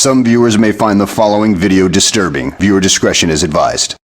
Some viewers may find the following video disturbing. Viewer discretion is advised.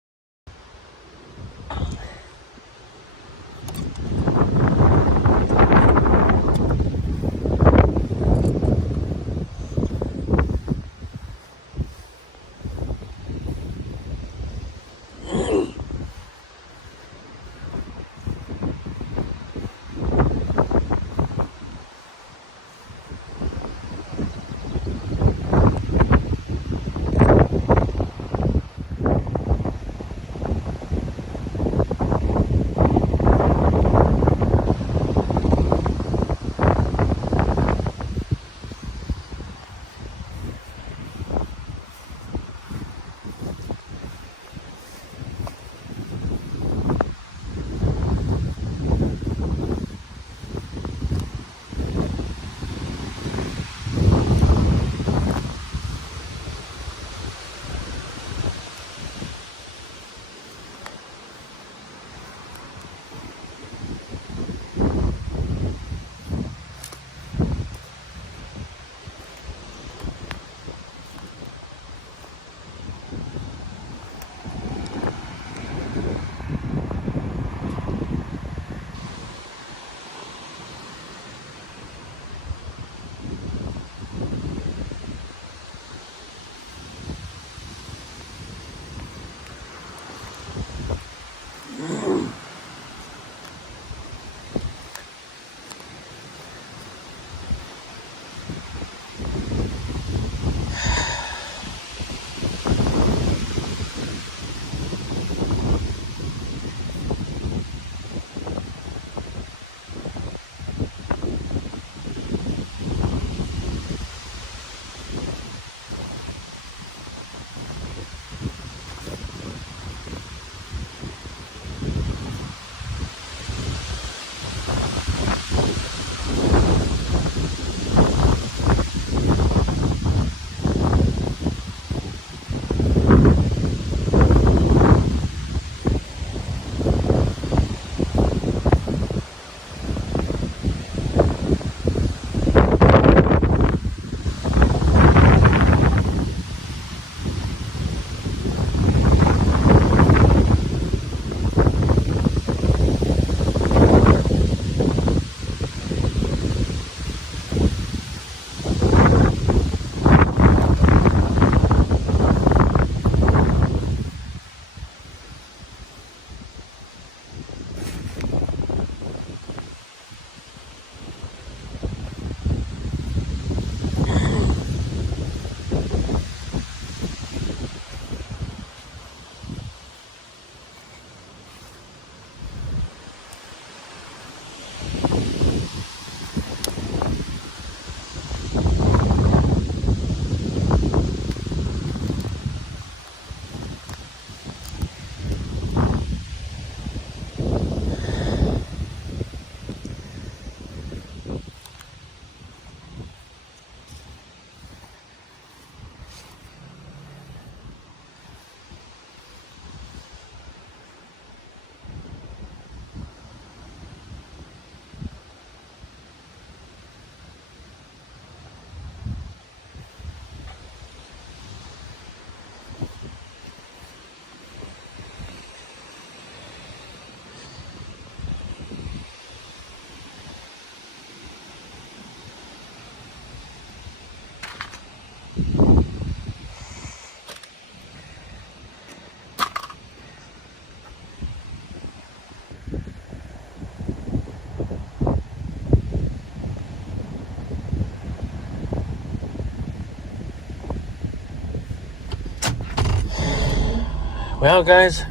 Well, guys,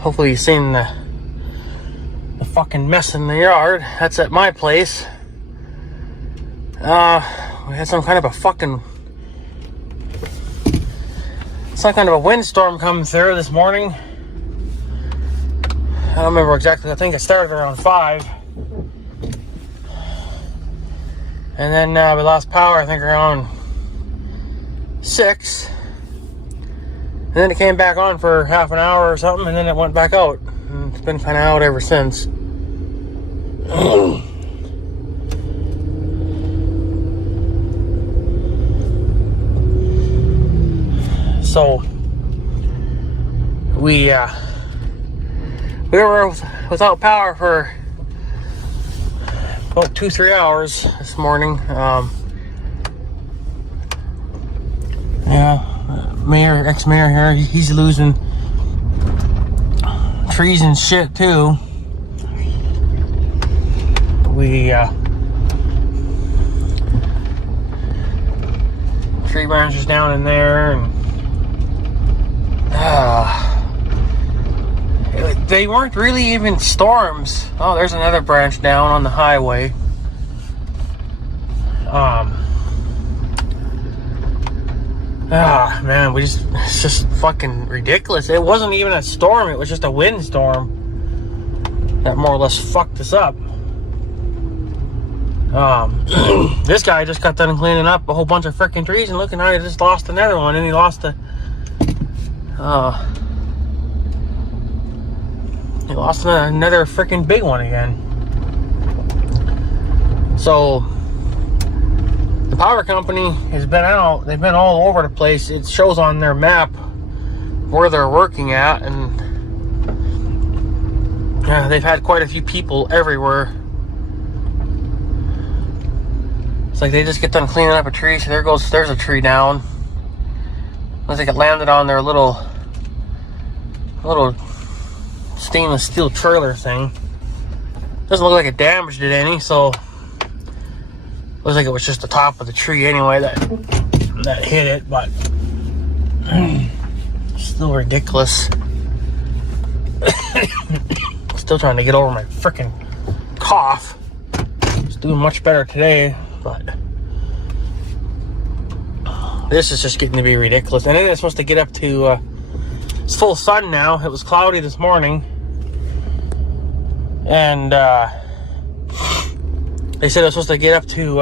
hopefully you've seen the fucking mess in the yard. That's at my place. We had some kind of a windstorm come through this morning. I don't remember exactly. I think it started around 5. And then we lost power, I think, around 6. And then it came back on for half an hour or something, and then it went back out. And it's been kind of out ever since. So we were without power for about 2-3 hours this morning. Ex-mayor here, he's losing trees and shit too. We tree branches down in there, and they weren't really even storms. Oh, there's another branch down on the highway. Man, it's just fucking ridiculous. It wasn't even a storm, it was just a windstorm that more or less fucked us up. This guy just got done cleaning up a whole bunch of freaking trees, and look, now he just lost another one, and he lost another freaking big one again. So the power company has been out. They've been all over the place. It shows on their map where they're working at, and they've had quite a few people everywhere. It's like they just get done cleaning up a tree. So there's a tree down. Looks like it landed on their little stainless steel trailer thing. Doesn't look like it damaged it any, so looks like it was just the top of the tree anyway that hit it, but still ridiculous. Still trying to get over my freaking cough. It's doing much better today, but this is just getting to be ridiculous. And then it's supposed to get up to it's full sun now. It was cloudy this morning, and they said it was supposed to get up to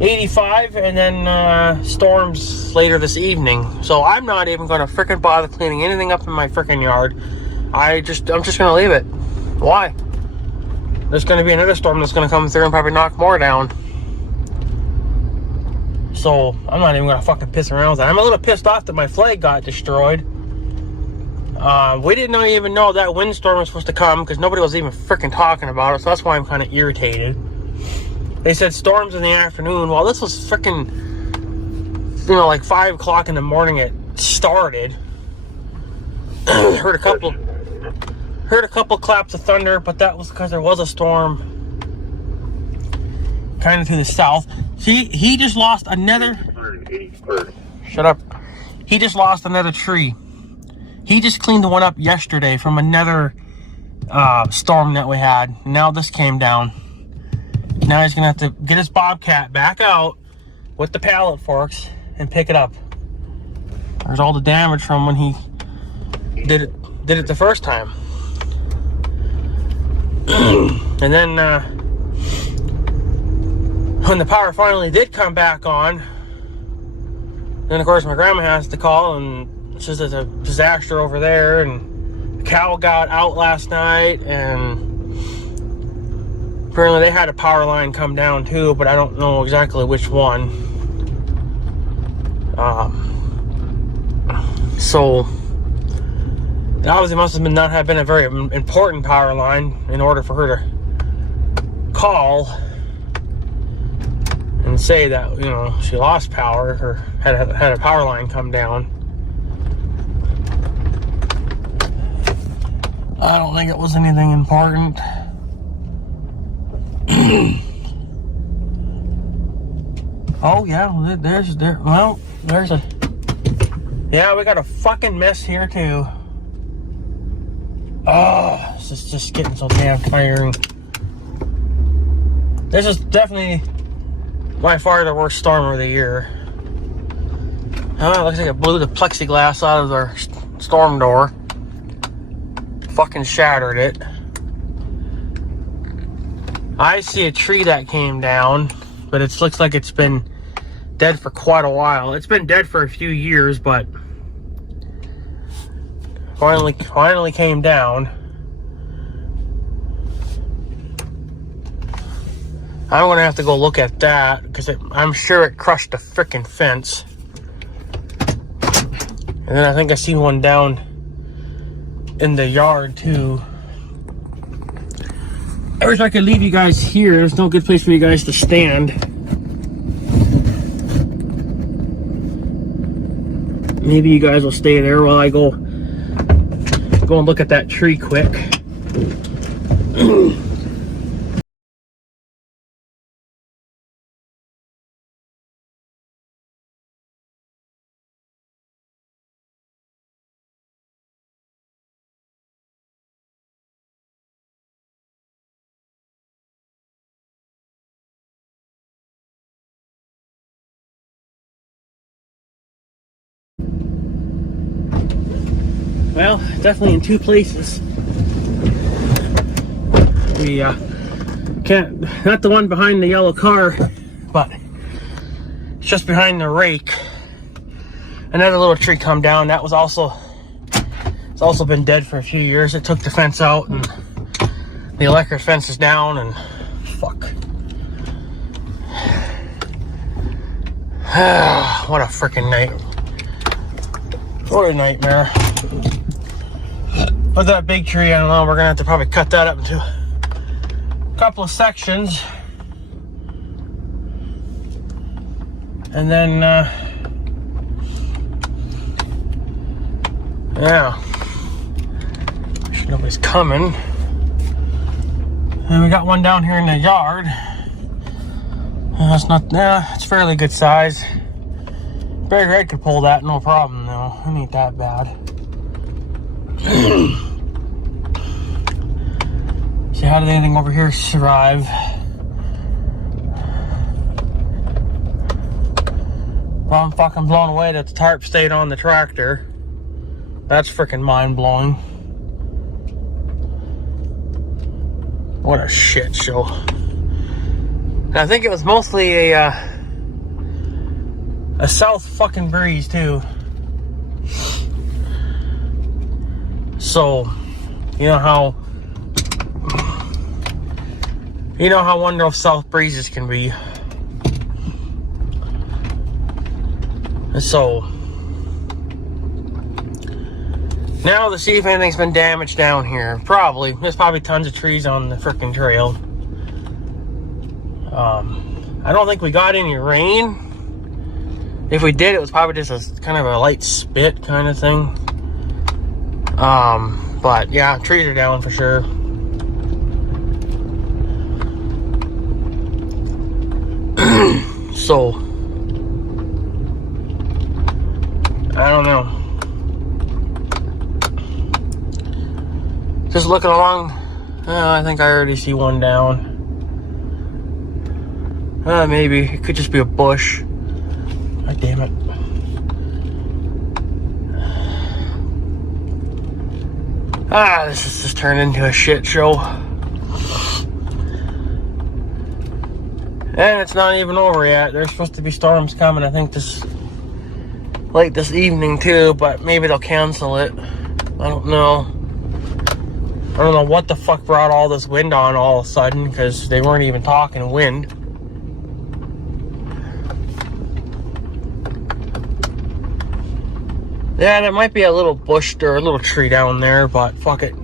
85, and then storms later this evening. So I'm not even going to freaking bother cleaning anything up in my freaking yard. I'm just going to leave it. Why? There's going to be another storm that's going to come through and probably knock more down. So I'm not even going to fucking piss around with that. I'm a little pissed off that my flag got destroyed. We didn't even know that windstorm was supposed to come, because nobody was even freaking talking about it. So that's why I'm kind of irritated. They said storms in the afternoon. Well, this was freaking, like 5 o'clock in the morning it started. Heard a couple claps of thunder, but that was because there was a storm kind of to the south. See, he just lost another. Shut up. He just lost another tree. He just cleaned the one up yesterday from another storm that we had. Now this came down. Now he's gonna have to get his bobcat back out with the pallet forks and pick it up. There's all the damage from when he did it the first time. And then when the power finally did come back on, then of course my grandma has to call, and it's just a disaster over there, and the cow got out last night, and apparently they had a power line come down too, but I don't know exactly which one. So it obviously must have not have been a very important power line in order for her to call and say that, she lost power or had a power line come down. I don't think it was anything important. Oh yeah, we got a fucking mess here too. Oh, this is just getting so damn tiring. This is definitely by far the worst storm of the year. Oh, it looks like it blew the plexiglass out of their storm door. Fucking shattered it. I see a tree that came down, but it looks like it's been dead for quite a while. It's been dead for a few years, but finally came down. I'm gonna have to go look at that, because I'm sure it crushed the frickin' fence. And then I think I see one down in the yard too. I wish I could leave you guys here. There's no good place for you guys to stand. Maybe you guys will stay there while I go and look at that tree quick. Well, definitely in two places. We can't, not the one behind the yellow car, but it's just behind the rake. Another little tree come down. That was also, it's also been dead for a few years. It took the fence out and the electric fence is down and fuck. What a freaking night. What a nightmare. But that big tree, I don't know, we're gonna have to probably cut that up into a couple of sections. And then, yeah. Sure nobody's coming. And we got one down here in the yard. It's not, yeah, it's fairly good size. Big Red could pull that, no problem though. It ain't that bad. See, how did anything over here survive? Well, I'm fucking blown away that the tarp stayed on the tractor. That's freaking mind-blowing. What a shit show. And I think it was mostly a south fucking breeze too. So, you know how wonderful south breezes can be. And so, now to see if anything's been damaged down here. Probably. There's probably tons of trees on the frickin' trail. I don't think we got any rain. If we did, it was probably just a kind of a light spit kind of thing. But yeah, trees are down for sure. So, I don't know. Just looking along, I think I already see one down. Maybe it could just be a bush. God damn it. This has just turned into a shit show. And it's not even over yet. There's supposed to be storms coming, I think late this evening too, but maybe they'll cancel it. I don't know. I don't know what the fuck brought all this wind on all of a sudden, because they weren't even talking wind. Yeah, there might be a little bush or a little tree down there, but fuck it.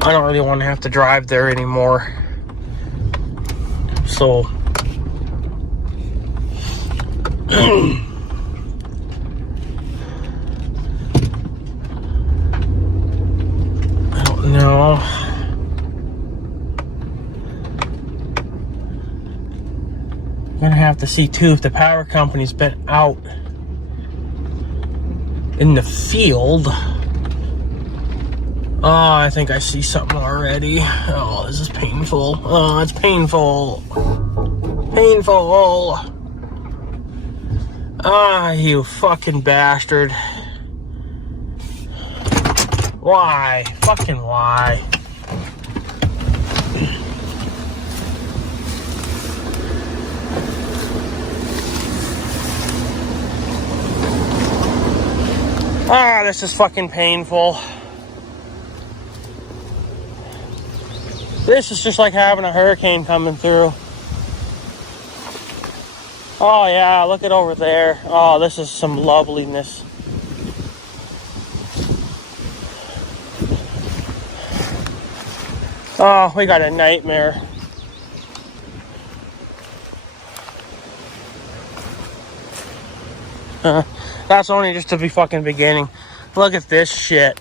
I don't really want to have to drive there anymore. So, I don't know. I'm gonna have to see too if the power company's been out in the field. Oh, I think I see something already. Oh, this is painful. Oh, it's painful. Painful. Ah, you fucking bastard. Why? Fucking why? Ah, this is fucking painful. This is just like having a hurricane coming through. Oh yeah, look at over there. Oh, this is some loveliness. Oh, we got a nightmare. That's only just the fucking beginning. Look at this shit.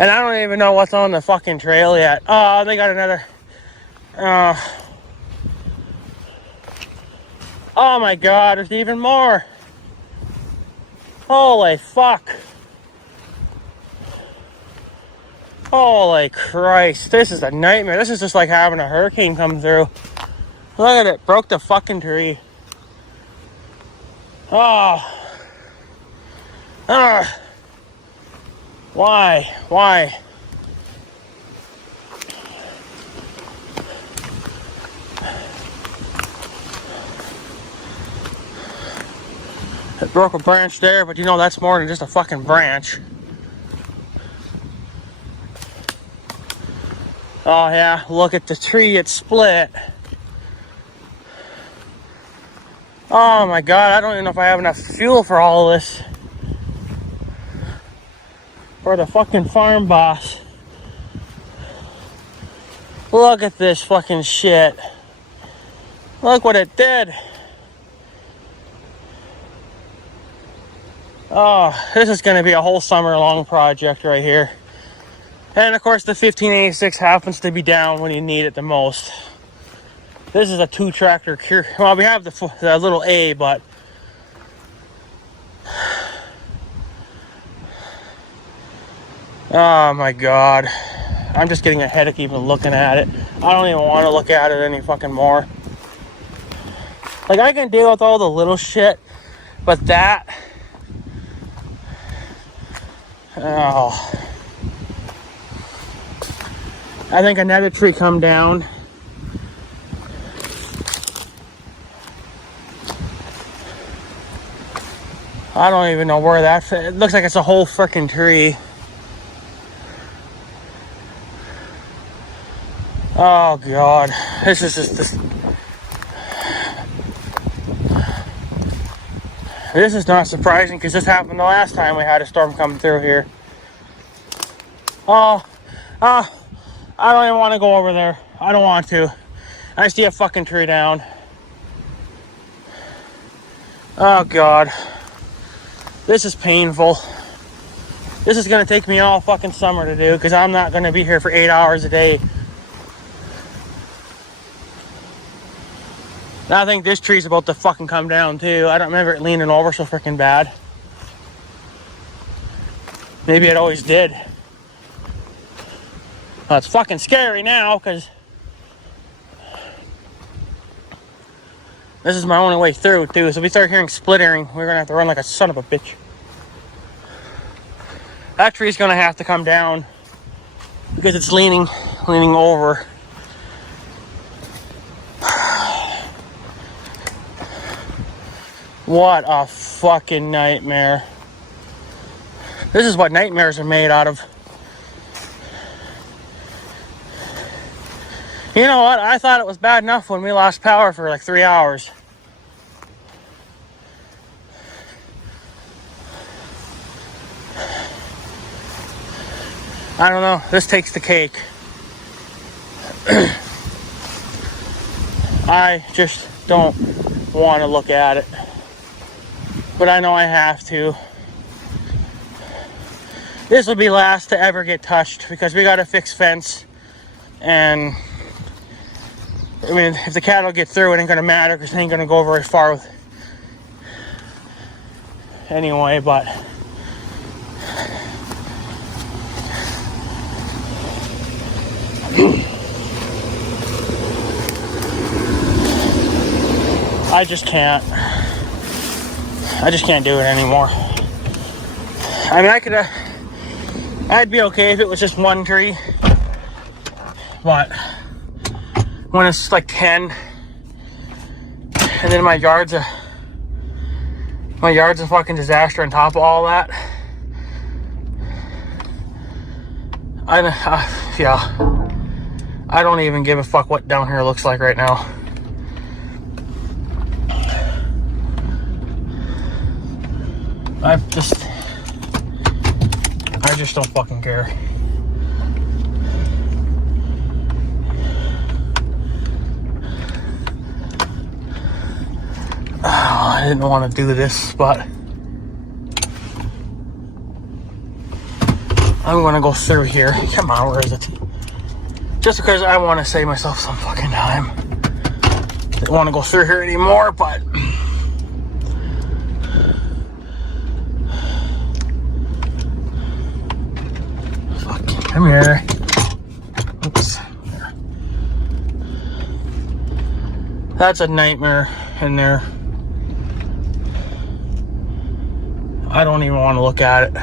And I don't even know what's on the fucking trail yet. Oh, they got another. Oh my god, there's even more. Holy fuck. Holy Christ. This is a nightmare. This is just like having a hurricane come through. Look at it. Broke the fucking tree. Oh. Why? Why? It broke a branch there, but you know that's more than just a fucking branch. Oh yeah, look at the tree, it's split. Oh my god, I don't even know if I have enough fuel for all of this. For the fucking farm boss. Look at this fucking shit. Look what it did. Oh, this is gonna be a whole summer long project right here. And of course the 1586 happens to be down when you need it the most. This is a 2-tractor cure. Well, we have the little A, but oh my god. I'm just getting a headache even looking at it. I don't even want to look at it any fucking more. Like, I can deal with all the little shit, but that... Oh. I think another tree come down. I don't even know where that... It looks like it's a whole freaking tree. Oh god, this is just this. This is not surprising because this happened the last time we had a storm come through here. I don't even want to go over there. I don't want to. I see a fucking tree down. Oh god, this is painful. This is gonna take me all fucking summer to do because I'm not gonna be here for 8 hours a day. And I think this tree's about to fucking come down too. I don't remember it leaning over so freaking bad. Maybe it always did. Well, it's fucking scary now because this is my only way through too. So if we start hearing splittering, we're gonna have to run like a son of a bitch. That tree's gonna have to come down because it's leaning over. What a fucking nightmare. This is what nightmares are made out of. You know what? I thought it was bad enough when we lost power for like 3 hours. I don't know. This takes the cake. I just don't want to look at it. But I know I have to. This will be last to ever get touched because we got to fix fence. And I mean, if the cattle get through, it ain't gonna matter because it ain't gonna go very far with anyway, but I just can't do it anymore. I mean, I'd be okay if it was just one tree, but when it's like 10, and then my yard's a fucking disaster on top of all that. Yeah, I don't even give a fuck what down here looks like right now. I just don't fucking care. Oh, I didn't want to do this, but I'm gonna go through here. Come on, where is it? Just because I want to save myself some fucking time. Didn't want to go through here anymore, but fucking come here. Oops. That's a nightmare in there. I don't even want to look at it.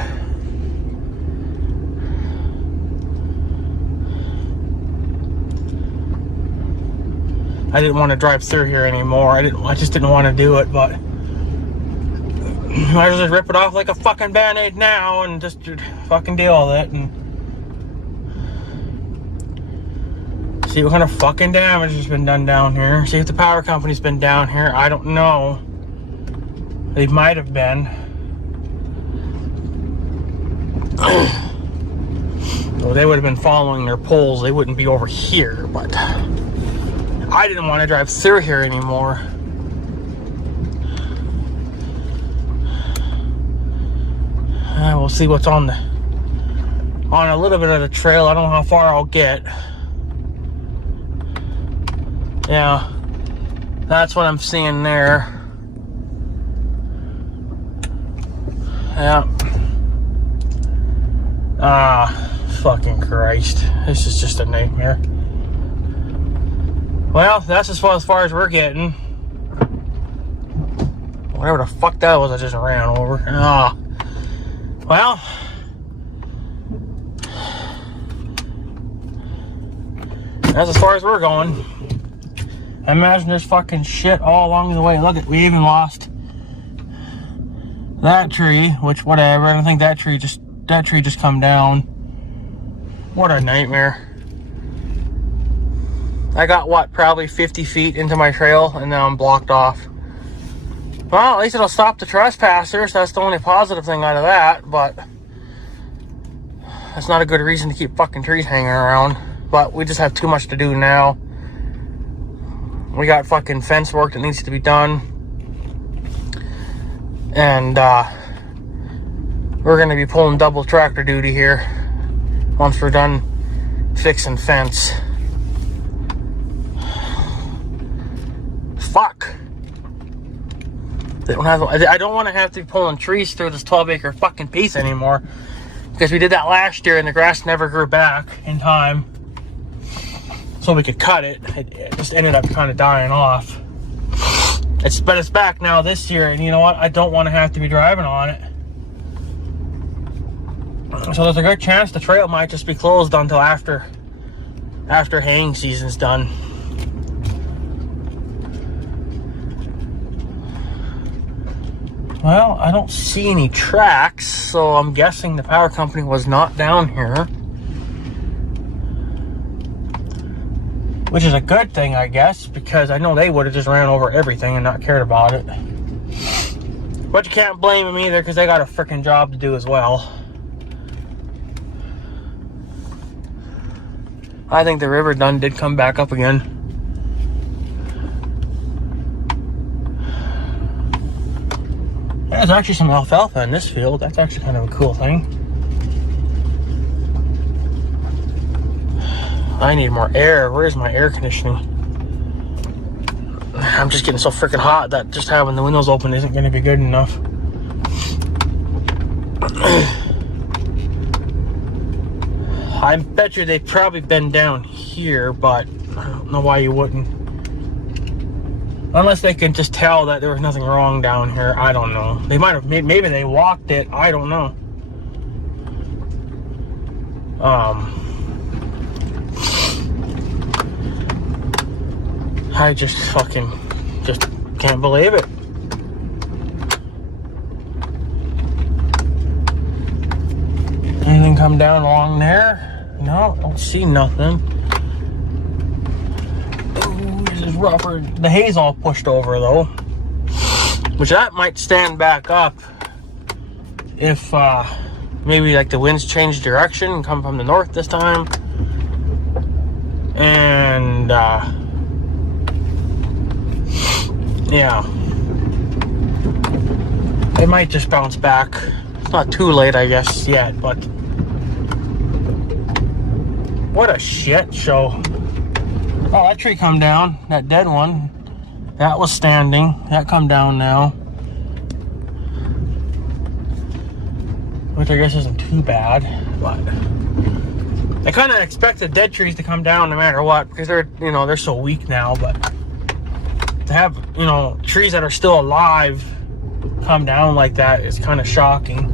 I didn't want to drive through here anymore. I just didn't want to do it, but might as well just rip it off like a fucking Band-Aid now and just fucking deal with it and see what kind of fucking damage has been done down here. See if the power company's been down here. I don't know. They might have been. Well, they would have been following their poles. They wouldn't be over here, but I didn't want to drive through here anymore. We'll see what's on a little bit of the trail. I don't know how far I'll get. Yeah, that's what I'm seeing there. Yeah. Fucking Christ. This is just a nightmare. Well, that's as far as we're getting. Whatever the fuck that was, I just ran over. Well. That's as far as we're going. I imagine there's fucking shit all along the way. Look, we even lost that tree, which whatever. I don't think that tree just come down. What a nightmare. I got what, probably 50 feet into my trail and now I'm blocked off. Well, at least it'll stop the trespassers. That's the only positive thing out of that, but that's not a good reason to keep fucking trees hanging around. But we just have too much to do now. We got fucking fence work that needs to be done. And we're gonna be pulling double tractor duty here once we're done fixing fence. Fuck. I don't want to have to be pulling trees through this 12-acre fucking piece anymore, because we did that last year and the grass never grew back in time, so we could cut it. It just ended up kind of dying off. But it's back now this year, and you know what? I don't want to have to be driving on it. So there's a good chance the trail might just be closed until after haying season's done. Well, I don't see any tracks, so I'm guessing the power company was not down here. Which is a good thing, I guess, because I know they would have just ran over everything and not cared about it. But you can't blame them either, because they got a freaking job to do as well. I think the river dun did come back up again. There's actually some alfalfa in this field. That's actually kind of a cool thing. I need more air. Where's my air conditioning? I'm just getting so freaking hot that just having the windows open isn't going to be good enough. I bet you they've probably been down here, but I don't know why you wouldn't. Unless they can just tell that there was nothing wrong down here. I don't know. They might have, maybe they walked it. I don't know. I just can't believe it. Anything come down along there? No, don't see nothing. proper, the hay's all pushed over though, which that might stand back up if maybe like the winds change direction and come from the north this time, and yeah, it might just bounce back. It's not too late, I guess, yet, but what a shit show. Oh, that tree come down, that dead one. That was standing. That come down now. Which I guess isn't too bad, but I kind of expect the dead trees to come down no matter what, because they're, you know, they're so weak now, but to have, you know, trees that are still alive come down like that is kind of shocking.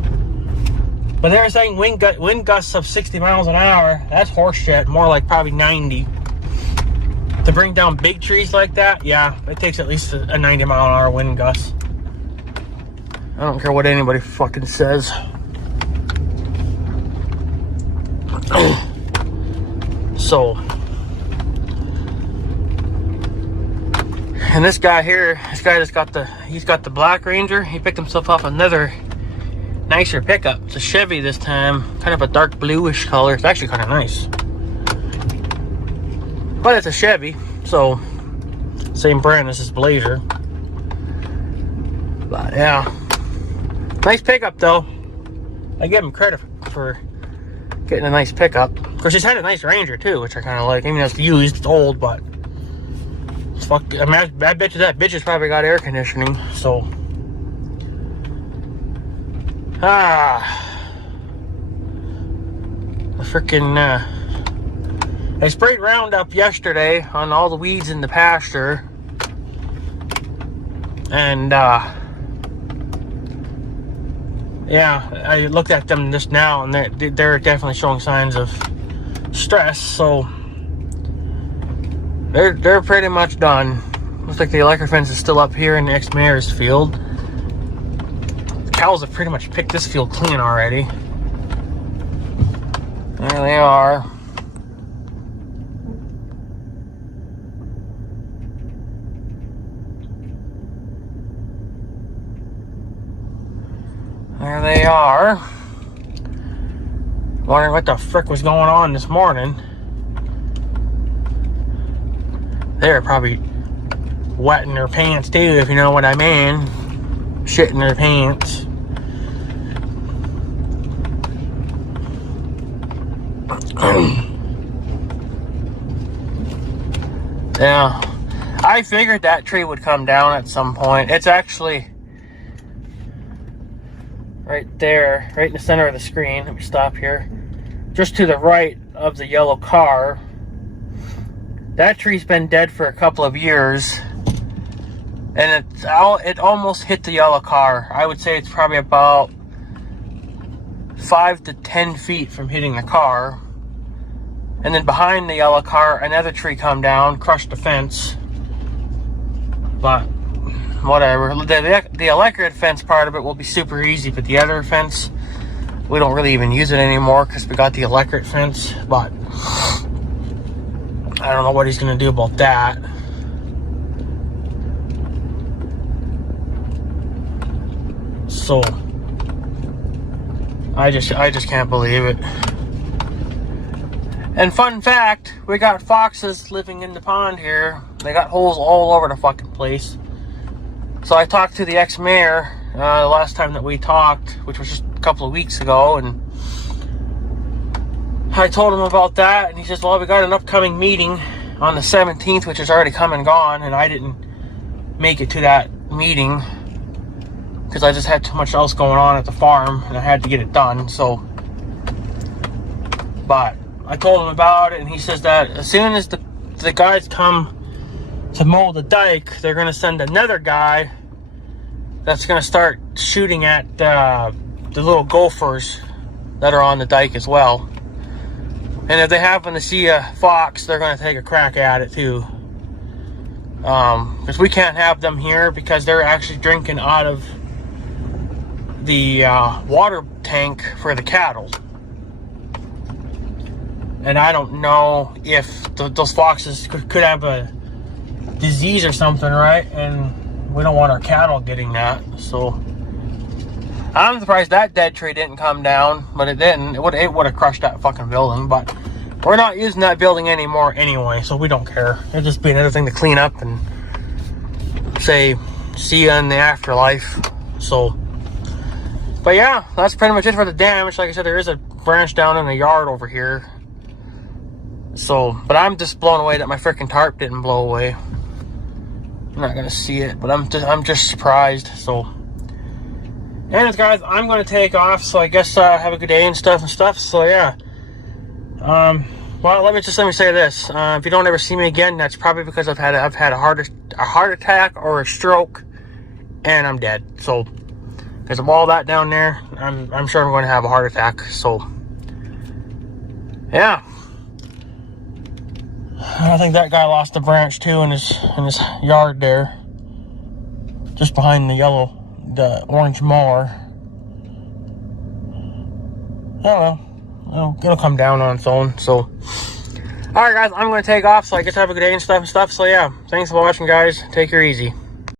But they're saying wind gusts of 60 miles an hour. That's horseshit. More like probably 90. To bring down big trees like that, yeah, it takes at least a 90 mile an hour wind gust. I don't care what anybody fucking says. So, and this guy here, this guy just got he's got the Black Ranger. He picked himself up another nicer pickup. It's a Chevy this time, kind of a dark bluish color. It's actually kind of nice, but it's a Chevy, so same brand as his Blazer. But yeah, nice pickup though. I give him credit for getting a nice pickup. Of course, he's had a nice Ranger too, which I kind of like. I mean, it's used, it's old, but it's fuck. I bet you that bitch has probably got air conditioning. So, the freaking. I sprayed Roundup yesterday on all the weeds in the pasture, and yeah, I looked at them just now, and they're definitely showing signs of stress. So they're pretty much done. Looks like the electric fence is still up here in the ex-mayor's field. The cows have pretty much picked this field clean already. There they are. There they are. Wondering what the frick was going on this morning. They're probably wetting their pants too, if you know what I mean. Shitting their pants. Yeah, I figured that tree would come down at some point. It's actually right there, right in the center of the screen. Let me stop here. Just to the right of the yellow car. That tree's been dead for a couple of years, and it almost hit the yellow car. I would say it's probably about 5 to 10 feet from hitting the car. And then behind the yellow car, another tree come down, crushed the fence. But whatever. The electric fence part of it will be super easy, but the other fence, we don't really even use it anymore because we got the electric fence. But I don't know what he's gonna do about that. So I just can't believe it. And fun fact, we got foxes living in the pond here. They got holes all over the fucking place. So I talked to the ex-mayor the last time that we talked, which was just a couple of weeks ago, and I told him about that, and he says, well, we got an upcoming meeting on the 17th, which is already come and gone, and I didn't make it to that meeting because I just had too much else going on at the farm, and I had to get it done, so. But I told him about it, and he says that as soon as the guys come to mow the dike, they're going to send another guy that's going to start shooting at the little gophers that are on the dike as well. And if they happen to see a fox, they're going to take a crack at it too. Because we can't have them here because they're actually drinking out of the water tank for the cattle. And I don't know if those foxes could have a disease or something, right? And we don't want our cattle getting that. So I'm surprised that dead tree didn't come down, but it didn't. It would have crushed that fucking building, but we're not using that building anymore anyway, so we don't care. It'll just be another thing to clean up and say, see you in the afterlife. So, but yeah, that's pretty much it for the damage. Like I said, there is a branch down in the yard over here. So, but I'm just blown away that my freaking tarp didn't blow away. You're not gonna see it, but I'm just surprised. So, anyways, guys, I'm gonna take off. So I guess have a good day and stuff. So yeah. Well, let me say this. If you don't ever see me again, that's probably because I've had a heart attack or a stroke, and I'm dead. So, because of all that down there, I'm sure I'm going to have a heart attack. So, yeah. I think that guy lost a branch too in his yard there, just behind the orange mower. Oh well. It'll come down on its own. So, alright guys, I'm going to take off. So I guess have a good day and stuff. So yeah, thanks for watching, guys. Take her easy.